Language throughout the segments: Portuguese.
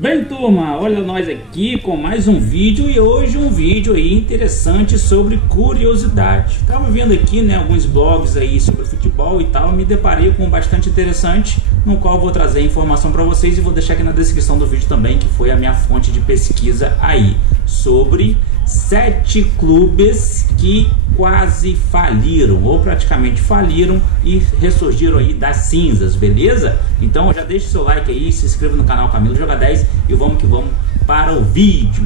Bem, turma, olha nós aqui com mais um vídeo e hoje um vídeo aí interessante sobre curiosidade. Tava vendo aqui, né, alguns blogs aí sobre futebol e tal, me deparei com bastante interessante, no qual vou trazer informação para vocês e vou deixar aqui na descrição do vídeo também, que foi a minha fonte de pesquisa aí, sobre 7 clubes que quase faliram ou praticamente faliram e ressurgiram aí das cinzas, beleza? Então já deixa o seu like aí, se inscreva no canal Camilo Joga 10 e vamos que vamos para o vídeo.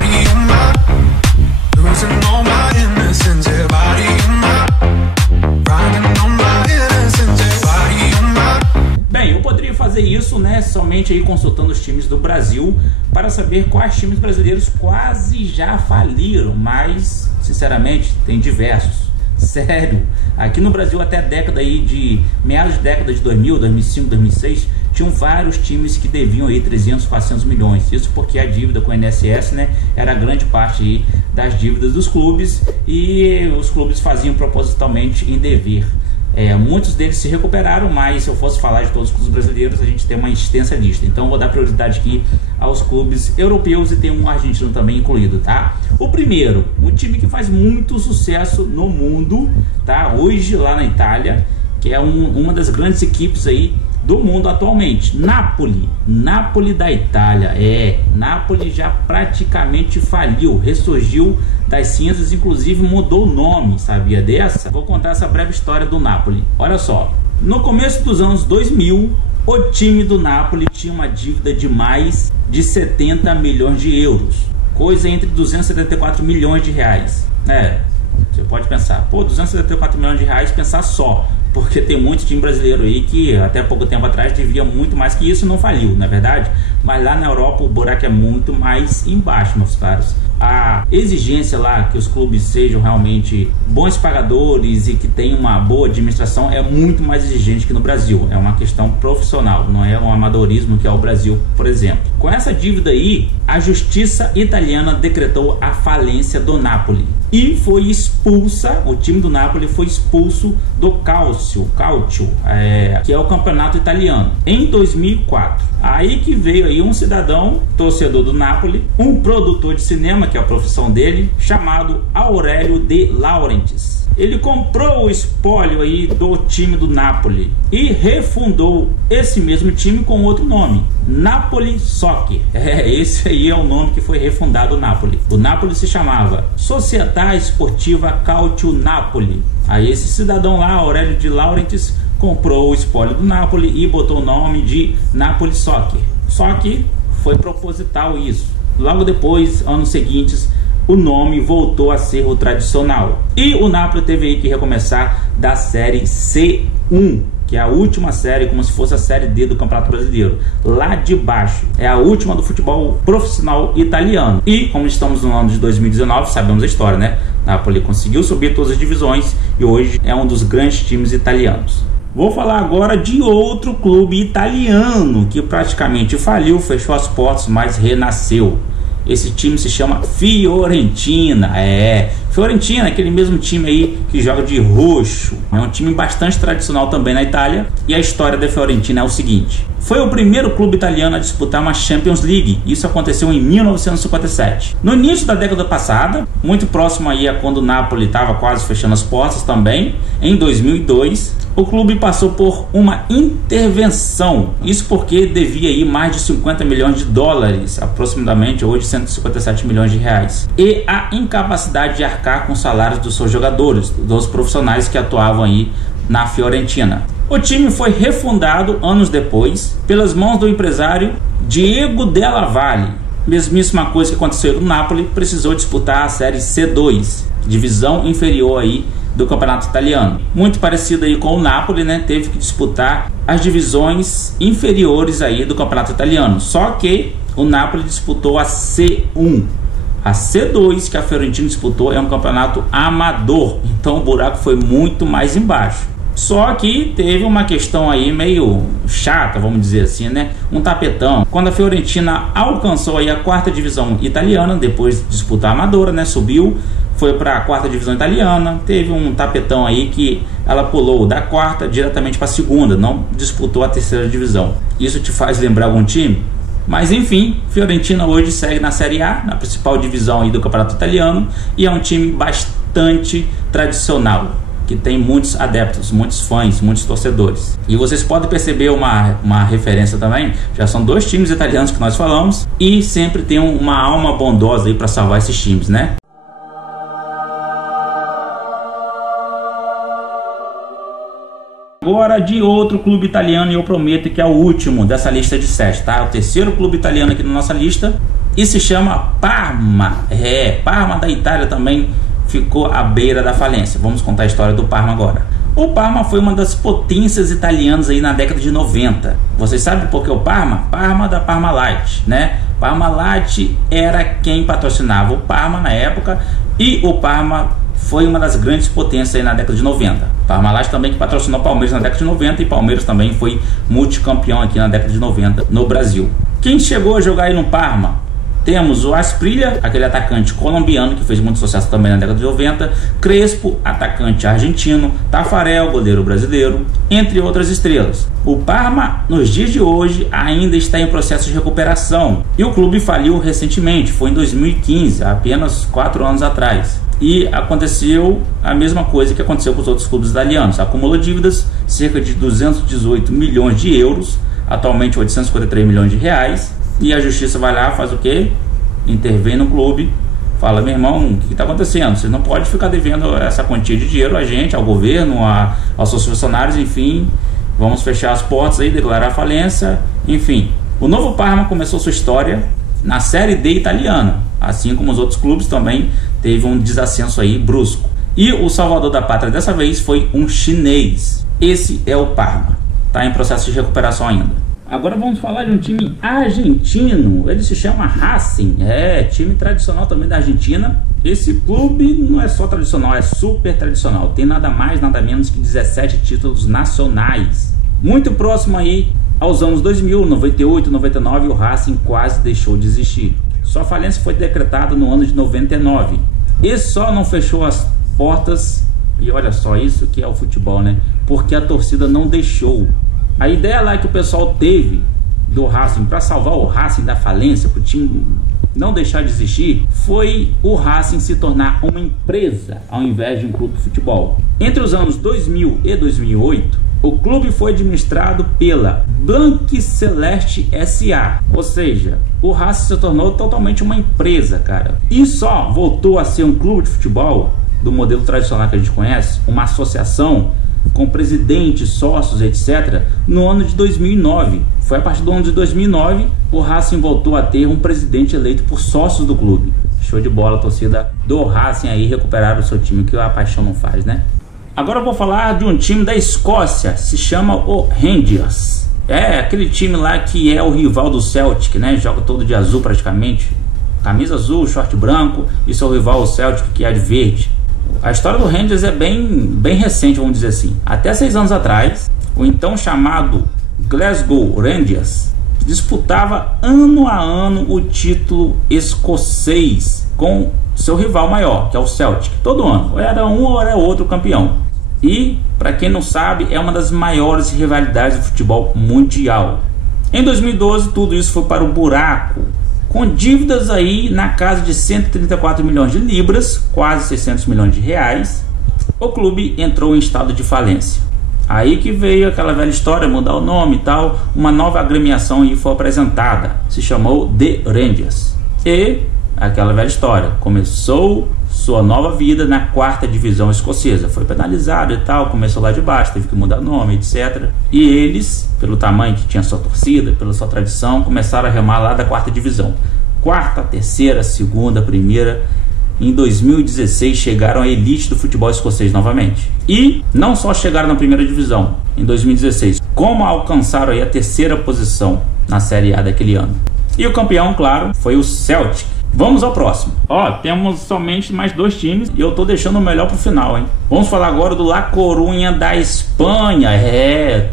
Bem, eu poderia fazer isso, né, somente aí consultando os times do Brasil para saber quais times brasileiros quase já faliram, mas sinceramente tem diversos. Sério, aqui no Brasil até a década aí de meados de década de 2000, 2005, 2006, tinham vários times que deviam aí 300, 400 milhões. Isso porque a dívida com o INSS, né, era grande parte aí das dívidas dos clubes e os clubes faziam propositalmente em dever. Muitos deles se recuperaram, mas se eu fosse falar de todos os clubes brasileiros, a gente tem uma extensa lista. Então vou dar prioridade aqui aos clubes europeus e tem um argentino também incluído, tá? O primeiro, um time que faz muito sucesso no mundo, tá? Hoje lá na Itália, que é uma das grandes equipes aí do mundo atualmente, Napoli da Itália. Napoli já praticamente faliu, ressurgiu das cinzas, inclusive mudou o nome, sabia dessa? Vou contar essa breve história do Napoli. Olha só, no começo dos anos 2000, o time do Napoli tinha uma dívida de mais de 70 milhões de euros, coisa entre 274 milhões de reais. Você pode pensar, pô, 274 milhões de reais, pensar só, porque tem muito time brasileiro aí que até pouco tempo atrás devia muito mais que isso e não faliu, não é verdade? Mas lá na Europa o buraco é muito mais embaixo, meus caros. A exigência lá que os clubes sejam realmente bons pagadores e que tenham uma boa administração é muito mais exigente que no Brasil. É uma questão profissional, não é um amadorismo que é o Brasil, por exemplo. Com essa dívida aí, a justiça italiana decretou a falência do Napoli e foi expulsa, o time do Napoli foi expulso do Calcio, que é o campeonato italiano, em 2004. Aí que veio aí um cidadão, torcedor do Napoli, um produtor de cinema, que é a profissão dele, chamado Aurélio De Laurentiis. Ele comprou o espólio aí do time do Napoli e refundou esse mesmo time com outro nome, Napoli Soccer. Esse aí é o nome que foi refundado o Napoli. O Napoli se chamava Società Sportiva Calcio Napoli. Aí esse cidadão lá, Aurélio De Laurentiis, comprou o espólio do Napoli e botou o nome de Napoli Soccer. Só que foi proposital isso. Logo depois, anos seguintes, o nome voltou a ser o tradicional. E o Napoli teve aí que recomeçar da série C1, que é a última série, como se fosse a série D do Campeonato Brasileiro. Lá de baixo, é a última do futebol profissional italiano. E, como estamos no ano de 2019, sabemos a história, né? Napoli conseguiu subir todas as divisões e hoje é um dos grandes times italianos. Vou falar agora de outro clube italiano que praticamente faliu, fechou as portas, mas renasceu. Esse time se chama Fiorentina. Fiorentina, aquele mesmo time aí que joga de roxo. É um time bastante tradicional também na Itália. E a história da Fiorentina é o seguinte: foi o primeiro clube italiano a disputar uma Champions League. Isso aconteceu em 1957. No início da década passada, muito próximo aí a quando o Napoli estava quase fechando as portas também, em 2002, o clube passou por uma intervenção. Isso porque devia aí mais de 50 milhões de dólares, aproximadamente hoje 157 milhões de reais. E a incapacidade de arcar com os salários dos seus jogadores, dos profissionais que atuavam aí na Fiorentina. O time foi refundado anos depois pelas mãos do empresário Diego Della Valle. Mesmíssima coisa que aconteceu no Napoli, precisou disputar a série C2, divisão inferior aí do campeonato italiano. Muito parecido aí com o Napoli, né? Teve que disputar as divisões inferiores aí do campeonato italiano. Só que o Napoli disputou a C1. A C2 que a Fiorentina disputou é um campeonato amador, então o buraco foi muito mais embaixo. Só que teve uma questão aí meio chata, vamos dizer assim, né? Um tapetão. Quando a Fiorentina alcançou aí a 4ª divisão italiana, depois de disputar a amadora, né? Subiu, foi para a 4ª divisão italiana. Teve um tapetão aí que ela pulou da 4ª diretamente para a 2ª, não disputou a 3ª divisão. Isso te faz lembrar algum time? Mas enfim, Fiorentina hoje segue na Série A, na principal divisão aí do campeonato italiano, e é um time bastante tradicional, que tem muitos adeptos, muitos fãs, muitos torcedores. E vocês podem perceber uma referência também, já são 2 times italianos que nós falamos, e sempre tem uma alma bondosa aí para salvar esses times, né? Agora de outro clube italiano, e eu prometo que é o último dessa lista de 7, tá? O terceiro clube italiano aqui na nossa lista, e se chama Parma. Parma da Itália também ficou à beira da falência. Vamos contar a história do Parma agora. O Parma foi uma das potências italianas aí na década de 90. Vocês sabem por que o Parma? Parma da Parmalat, né? Parmalat era quem patrocinava o Parma na época, e o Parma foi uma das grandes potências aí na década de 90. Parmalat também que patrocinou o Palmeiras na década de 90, e Palmeiras também foi multicampeão aqui na década de 90 no Brasil. Quem chegou a jogar aí no Parma? Temos o Asprilla, aquele atacante colombiano que fez muito sucesso também na década de 90, Crespo, atacante argentino, Tafarel, goleiro brasileiro, entre outras estrelas. O Parma, nos dias de hoje, ainda está em processo de recuperação, e o clube faliu recentemente, foi em 2015, apenas 4 anos atrás. E aconteceu a mesma coisa que aconteceu com os outros clubes italianos. Acumulou dívidas, cerca de 218 milhões de euros, atualmente 853 milhões de reais. E a justiça vai lá, faz o quê? Intervém no clube, fala: meu irmão, o que está acontecendo? Você não pode ficar devendo essa quantia de dinheiro a gente, ao governo, aos seus funcionários, enfim. Vamos fechar as portas aí, declarar falência, enfim. O novo Parma começou sua história na Série D italiana, assim como os outros clubes também teve um desascenso aí brusco. E o salvador da pátria dessa vez foi um chinês. Esse é o Parma, está em processo de recuperação ainda. Agora vamos falar de um time argentino, ele se chama Racing, time tradicional também da Argentina. Esse clube não é só tradicional, é super tradicional, tem nada mais, nada menos que 17 títulos nacionais. Muito próximo aí aos anos 2000, 98, 99, o Racing quase deixou de existir. Sua falência foi decretada no ano de 99, e só não fechou as portas, e olha só, isso que é o futebol, né? Porque a torcida não deixou. A ideia lá que o pessoal teve do Racing para salvar o Racing da falência, para o time não deixar de existir, foi o Racing se tornar uma empresa ao invés de um clube de futebol. Entre os anos 2000 e 2008, o clube foi administrado pela Blanquiceleste SA, ou seja, o Racing se tornou totalmente uma empresa, cara. E só voltou a ser um clube de futebol do modelo tradicional que a gente conhece, uma associação com presidente, sócios, etc., no ano de 2009. Foi a partir do ano de 2009 o Racing voltou a ter um presidente eleito por sócios do clube. Show de bola, a torcida do Racing aí recuperar o seu time, que a paixão não faz, né? Agora eu vou falar de um time da Escócia, se chama o Rangers. É aquele time lá que é o rival do Celtic, né? Joga todo de azul praticamente, camisa azul, short branco, e seu rival o Celtic, que é de verde. A história do Rangers é bem recente, vamos dizer assim. Até 6 anos atrás, o então chamado Glasgow Rangers disputava ano a ano o título escocês com seu rival maior, que é o Celtic. Todo ano, ou era um ou era outro campeão. E, para quem não sabe, é uma das maiores rivalidades do futebol mundial. Em 2012, tudo isso foi para o buraco, com dívidas aí na casa de 134 milhões de libras, quase 600 milhões de reais. O clube entrou em estado de falência. Aí que veio aquela velha história, mudar o nome e tal. Uma nova agremiação aí foi apresentada, se chamou The Rangers. E aquela velha história, começou sua nova vida na 4ª divisão escocesa. Foi penalizado e tal, começou lá de baixo, teve que mudar o nome, etc. E eles, pelo tamanho que tinha sua torcida, pela sua tradição, começaram a remar lá da 4ª divisão. 4ª, 3ª, 2ª, 1ª. Em 2016 chegaram à elite do futebol escocês novamente. E não só chegaram na 1ª divisão em 2016, como alcançaram aí a 3ª posição na Série A daquele ano. E o campeão, claro, foi o Celtic. Vamos ao próximo. Temos somente mais 2 times e eu tô deixando o melhor pro final, hein? Vamos falar agora do La Coruña da Espanha.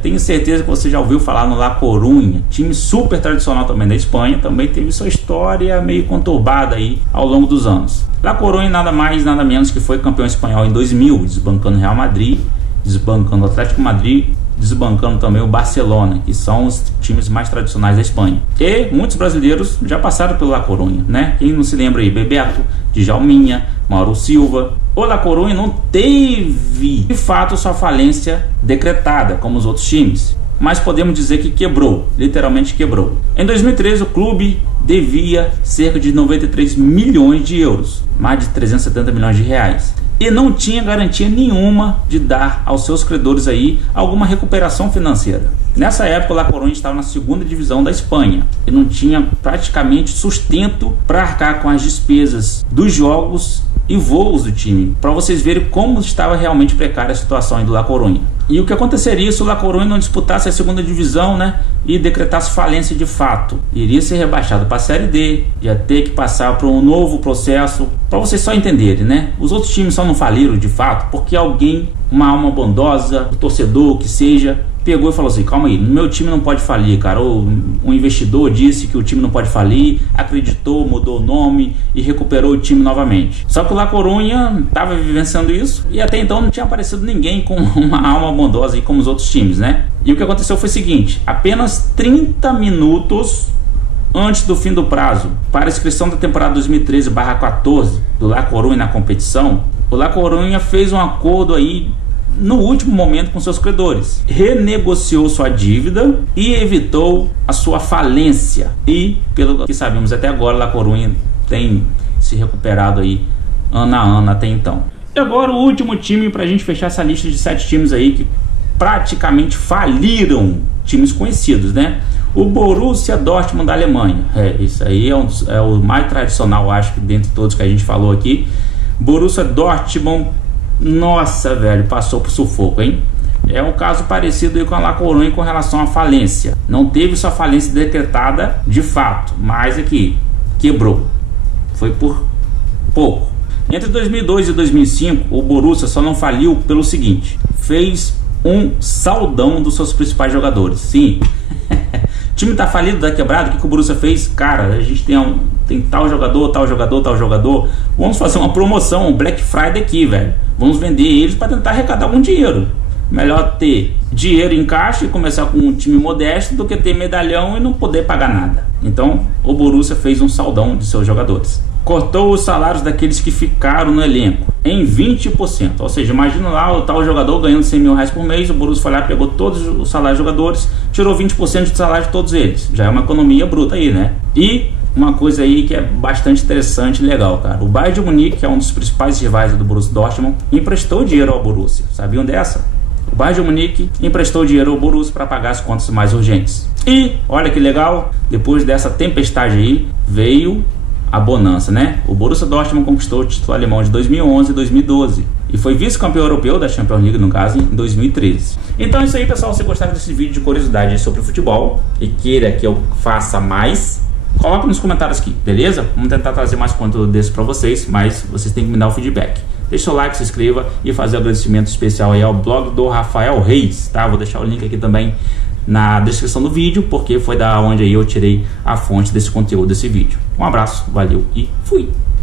Tenho certeza que você já ouviu falar no La Coruña. Time super tradicional também da Espanha. Também teve sua história meio conturbada aí ao longo dos anos. La Coruña nada mais, nada menos que foi campeão espanhol em 2000, desbancando Real Madrid, desbancando Atlético Madrid desbancando também o Barcelona, que são os times mais tradicionais da Espanha. E muitos brasileiros já passaram pelo La Coruña, né? Quem não se lembra aí? Bebeto, Djalminha, Mauro Silva. O La Coruña não teve, de fato, sua falência decretada, como os outros times, mas podemos dizer que quebrou, literalmente quebrou. Em 2013, o clube devia cerca de 93 milhões de euros, mais de 370 milhões de reais. E não tinha garantia nenhuma de dar aos seus credores aí alguma recuperação financeira. Nessa época, o La Coruña estava na segunda divisão da Espanha e não tinha praticamente sustento para arcar com as despesas dos jogos e voos do time, para vocês verem como estava realmente precária a situação aí do La Coruña. E o que aconteceria se o La Coruña não disputasse a segunda divisão, né, e decretasse falência de fato? Iria ser rebaixado para a Série D, ia ter que passar por um novo processo. Para vocês só entenderem, né, os outros times só não faliram de fato porque alguém, uma alma bondosa, o torcedor que seja, pegou e falou assim: calma aí, meu time não pode falir, cara. Um investidor disse que o time não pode falir, acreditou, mudou o nome e recuperou o time novamente. Só que o La Coruña estava vivenciando isso e até então não tinha aparecido ninguém com uma alma bondosa aí como os outros times, né? E o que aconteceu foi o seguinte: apenas 30 minutos antes do fim do prazo para a inscrição da temporada 2013/14 do La Coruña na competição, o La Coruña fez um acordo aí no último momento com seus credores, renegociou sua dívida e evitou a sua falência. E pelo que sabemos até agora, La Coruña tem se recuperado aí ano a ano até então. E agora o último time para a gente fechar essa lista de 7 times aí que praticamente faliram, times conhecidos, né? O Borussia Dortmund da Alemanha, isso aí é o mais tradicional, acho que dentre todos que a gente falou aqui. Borussia Dortmund, nossa, velho, passou por sufoco, hein? É um caso parecido aí com a La Coruña com relação à falência. Não teve sua falência decretada de fato, mas aqui quebrou. Foi por pouco. Entre 2002 e 2005, o Borussia só não faliu pelo seguinte: fez um saldão dos seus principais jogadores. Sim. O time tá falido, tá quebrado. O que o Borussia fez? Cara, a gente tem tal jogador, tal jogador, tal jogador. Vamos fazer uma promoção, um Black Friday aqui, velho. Vamos vender eles para tentar arrecadar algum dinheiro. Melhor ter dinheiro em caixa e começar com um time modesto do que ter medalhão e não poder pagar nada. Então, o Borussia fez um saldão de seus jogadores. Cortou os salários daqueles que ficaram no elenco em 20%. Ou seja, imagina lá o tal jogador ganhando 100 mil reais por mês. O Borussia foi lá, pegou todos os salários dos jogadores, tirou 20% de salário de todos eles. Já é uma economia bruta aí, né? E uma coisa aí que é bastante interessante e legal, cara: o Bayern de Munique, que é um dos principais rivais do Borussia Dortmund, emprestou dinheiro ao Borussia. Sabiam dessa? O Bayern de Munique emprestou dinheiro ao Borussia para pagar as contas mais urgentes. E olha que legal, depois dessa tempestade aí veio a bonança, né? O Borussia Dortmund conquistou o título alemão de 2011 e 2012 e foi vice-campeão europeu da Champions League, no caso, em 2013. Então é isso aí, pessoal. Se gostaram desse vídeo de curiosidade sobre futebol e queira que eu faça mais, coloque nos comentários aqui, beleza? Vamos tentar trazer mais conteúdo desse para vocês, mas vocês têm que me dar o feedback. Deixa o like, se inscreva e fazer um agradecimento especial aí ao blog do Rafael Reis, tá? Vou deixar o link aqui também na descrição do vídeo, porque foi da onde aí eu tirei a fonte desse conteúdo, desse vídeo. Um abraço, valeu e fui!